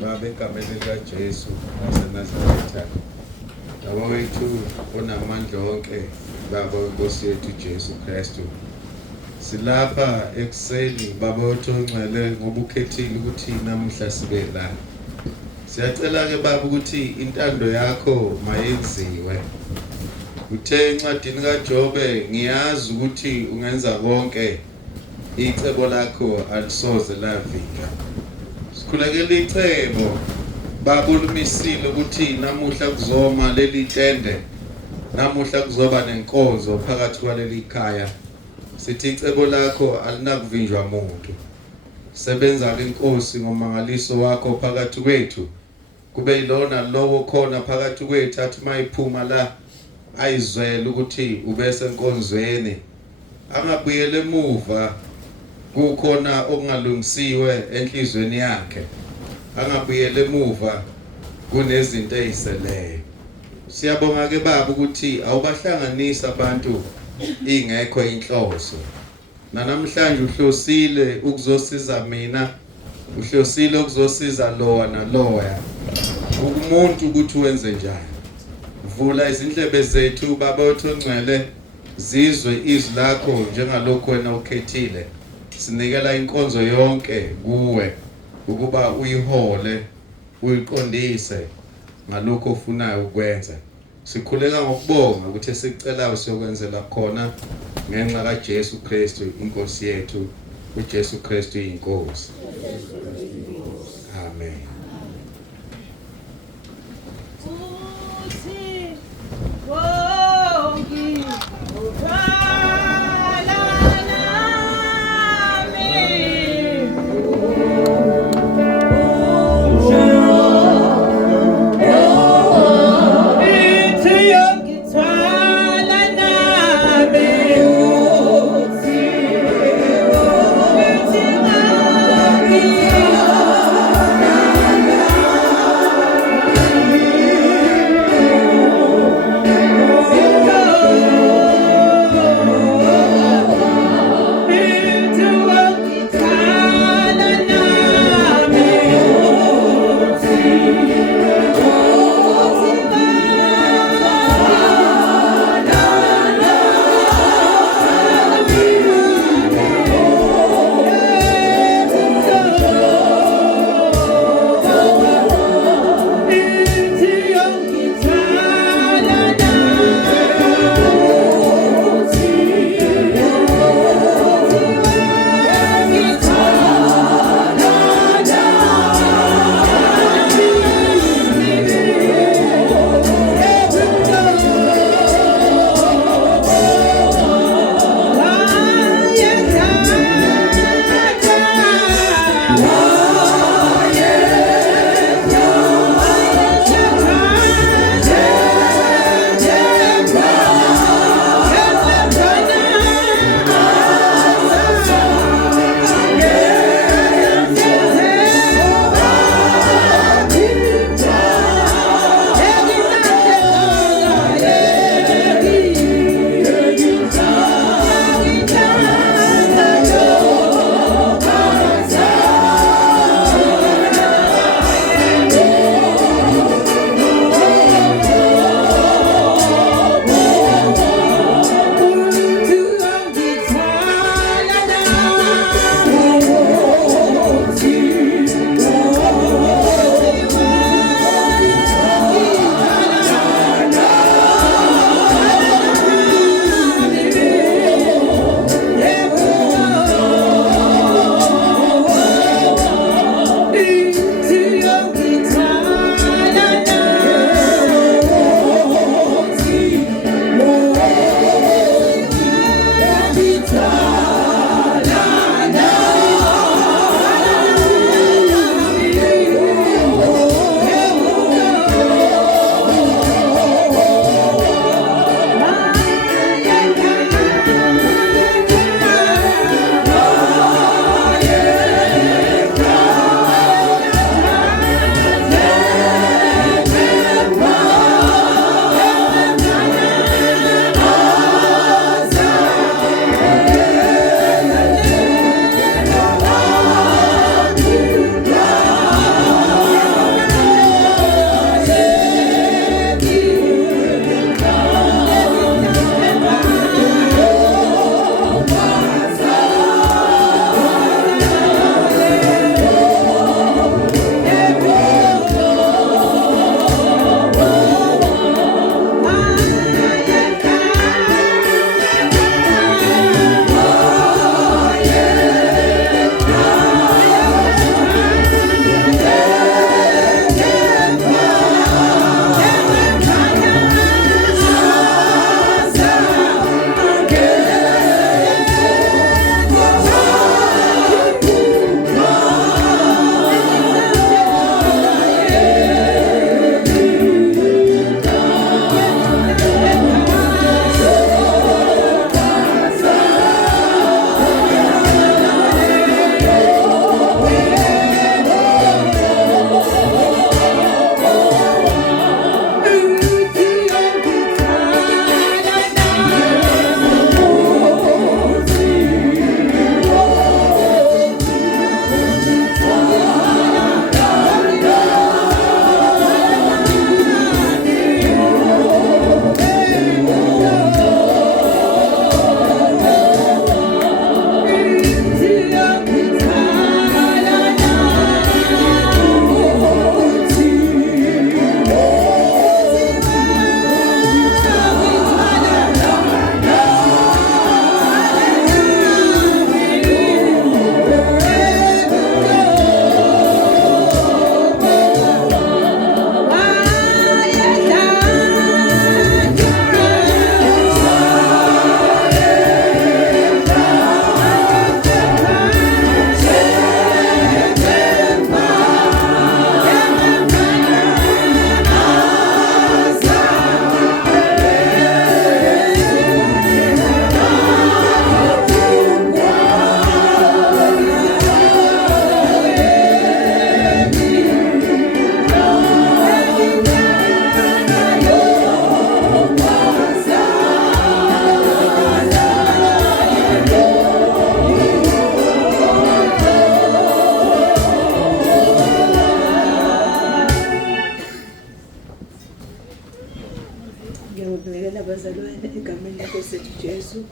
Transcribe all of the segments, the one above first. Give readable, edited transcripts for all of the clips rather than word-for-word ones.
Baba egameni likaJesu waseNazaretha. Baba wethu onamandla onke, Baba weNkosi yethu Jesu Kristu. Silapha ekuseni Baba wethu ongcwele ngoba ukhethile ukuthi namuhla sibe la. Siyacela ke Baba ukuthi intando yakho mayenziwe. Uthe encwadini kaJobe ngiyazi ukuthi ungenza konke, icebo lakho alisoze lavika. Sikhulekela icebo Baba ulumisile ukuthi namuhla kuzoma leli tende, namuhla kuzoba nenkonzo phakathi kwaleli khaya. Sithi icebo lakho alinakuvinjwa umuntu. Sebenza ke Nkosi ngomangaliso wakho phakathi kwethu. Kube yilona lowo khona phakathi kwethu athi mayiphuma la ayizwele ukuthi ubese enkonzweni. Angabuyele emuva kukhona okungalungisiwe enhlizweni yakhe. Angabuyele emuva kunezinto eziseleyo. Siyabonga ke Baba ukuthi awubahlanganisa abantu ingekho inhloso. Namhlanje uhlosile ukuzosiza mina, uhlosile ukuzosiza lowa naloya. Umuntu ukuthi wenze njani. Vula izindlebe zethu Baba wethu ongcwele, zizwe izwi lakho njengalokho wena ukhethile. Sinikela inkonzo yonke kuwe ukuba uyihole, uyiqondise ngalokho ofunayo ukwenza. Sikhuleka ngokubonga ukuthi esicelayo siyokwenzela khona ngenxa kaJesu Kristu inkosi yethu. uJesu Kristu inkosi. Amen. Jesu.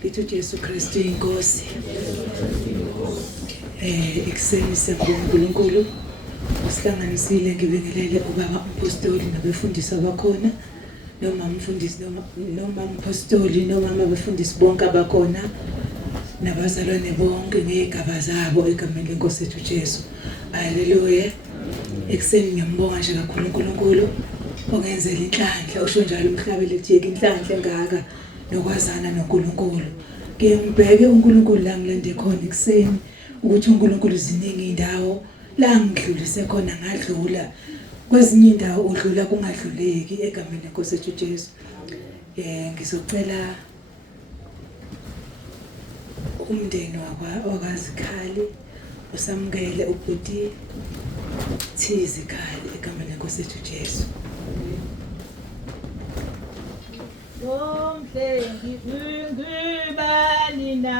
Ngithi uJesu Kristu inkosi. Ekuseni siyabonga uNkulunkulu. Usihlanganisile ngibingelele ubaba umpostoli nabefundisi abakhona. Noma umfundisi noma umpostoli noma abafundisi bonke abakhona. Nabazalwane bonke ngegaba zabo egameni lenkosi yethu Jesu. Haleluya. Ekuseni ngiyambonga nje kakhulu uNkulunkulu ongenzela inhlanhla usho njalo umhlabele ejike inhlanhla engaka nokwazana noNkulunkulu. Ngiyembheke uNkulunkulu la ngilende khona ekuseni ukuthi uNkulunkulu ziningi indawo la ngidlulise khona ngadlula kwezinye indawo udlula kungadluleki egameni lenkosi yethu Jesu. Ngizocela umndeni wakaZikhali usamukele ubhuti Thizikhali egameni lenkosi yethu Jesu. Ngibani na